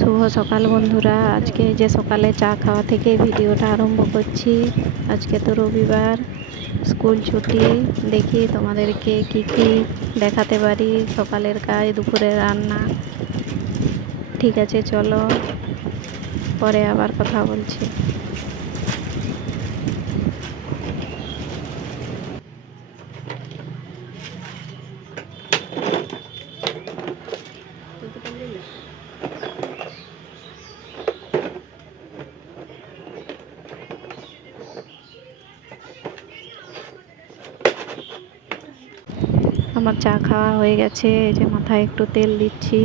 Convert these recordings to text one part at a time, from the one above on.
শুভ সকাল বন্ধুরা। আজকে যে সকালে চা খাওয়া থেকে ভিডিওটা আরম্ভ করছি। আজকে তো রবিবার, স্কুল ছুটি। দেখি তোমাদেরকে কি কি দেখাতে পারি, সকালের কাজ, দুপুরের রান্না। ঠিক আছে, চলো পরে আবার কথা বলছি। আমার চা খাওয়া হয়ে গেছে। এই যে মাথায় একটু তেল দিচ্ছি,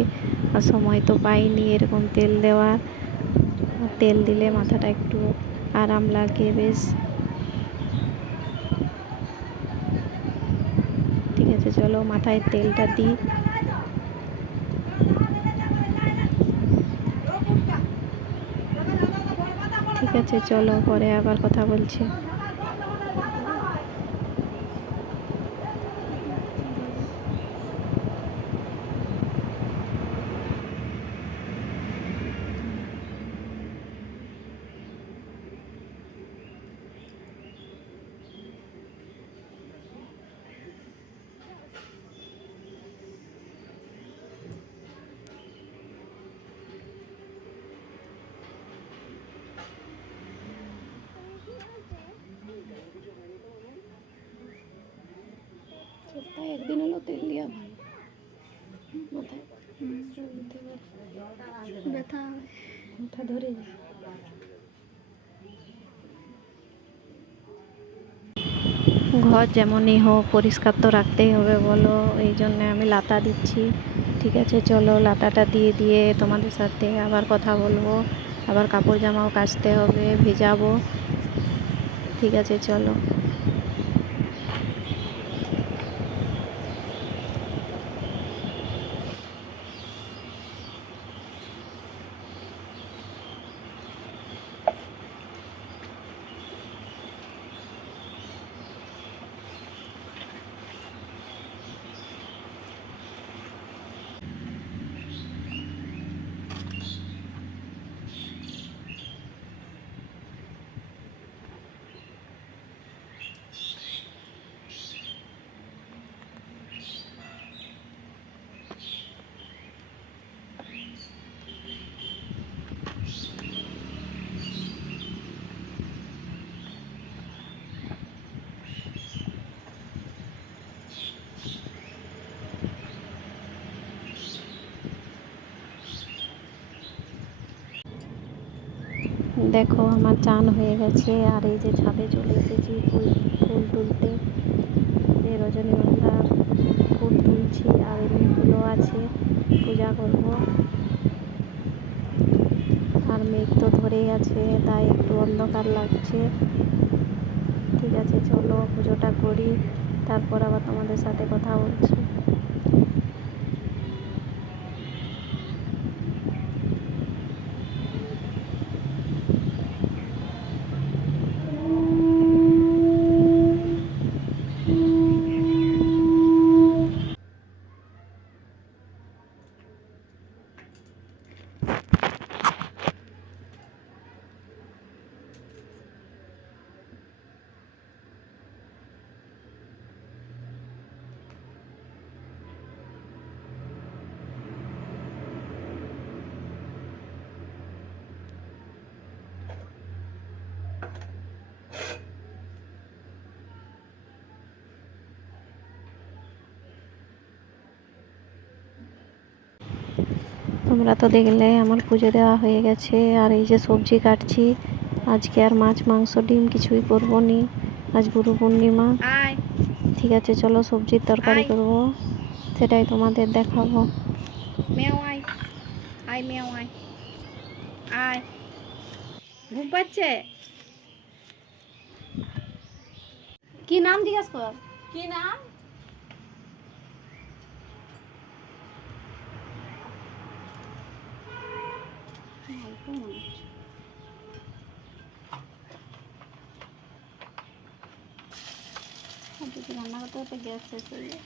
আর সময় তো পাইনি এরকম তেল দেওয়ার। তেল দিলে মাথাটা একটু আরাম লাগে বেশ। ঠিক আছে, চলো মাথায় তেলটা দিই। ঠিক আছে, চলো পরে আবার কথা বলছি। সপ্তাহে একদিন হলো তেল দেওয়া ভালো। মাথায় ব্যথা মাথা ধরে যায়। ঘর যেমনই হোক পরিষ্কার তো রাখতেই হবে বলো, এই জন্য আমি লাতা দিচ্ছি। ঠিক আছে, চলো লাতাটা দিয়ে দিয়ে তোমাদের সাথে আবার কথা বলবো। আবার কাপড় জামাও কাচতে হবে, ভেজাবো। ঠিক আছে, চলো। দেখো আমার চান হয়ে গেছে, আর এই যে ছাদে চলে এসেছি ফুল ফুল তুলতে। এই রজনীগন্ধার ফুল তুলছি, আর এমনি ফুলও আছে, পূজা করব। আর মেঘ তো ধরেই আছে, তাই একটু অন্ধকার লাগছে। ঠিক আছে, চলো পুজোটা করি, তারপর আবার তোমাদের সাথে কথা বলছি। তোমরা তো দেখলে আমার পুজো দেওয়া হয়ে গেছে, আর এই যে সবজি কাটছি। আজকে আর মাছ মাংস ডিম কিছুই করবো নি, আজ গুরু পূর্ণিমা। ঠিক আছে, চলো সবজির তরকারি করব, সেটাই তোমাদের দেখাবো। মেও আয়, আয় মেও আয়, আয়। ঘুম পাচ্ছে? কি নাম জিজ্ঞাসা কর, কি নাম? রান্না করতে করতে গ্যাস শেষ হয়ে যায়।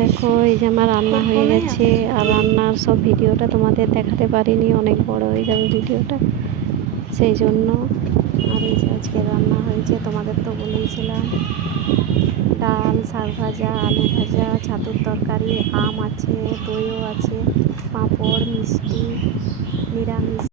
দেখো এই যে আমার রান্না হয়ে গেছে, আর রান্নার সব ভিডিওটা তোমাদের দেখাতে পারিনি, অনেক বড় হয়ে যাবে ভিডিওটা, সেই জন্য। আর এই যে আজকে রান্না হয়েছে তোমাদের তো বলেইছিলাম, ডাল, শাক ভাজা, আলু ভাজা, ছাতুর তরকারি, আম আছে, দইও আছে, পাঁপড়, মিষ্টি, নিরামিষ।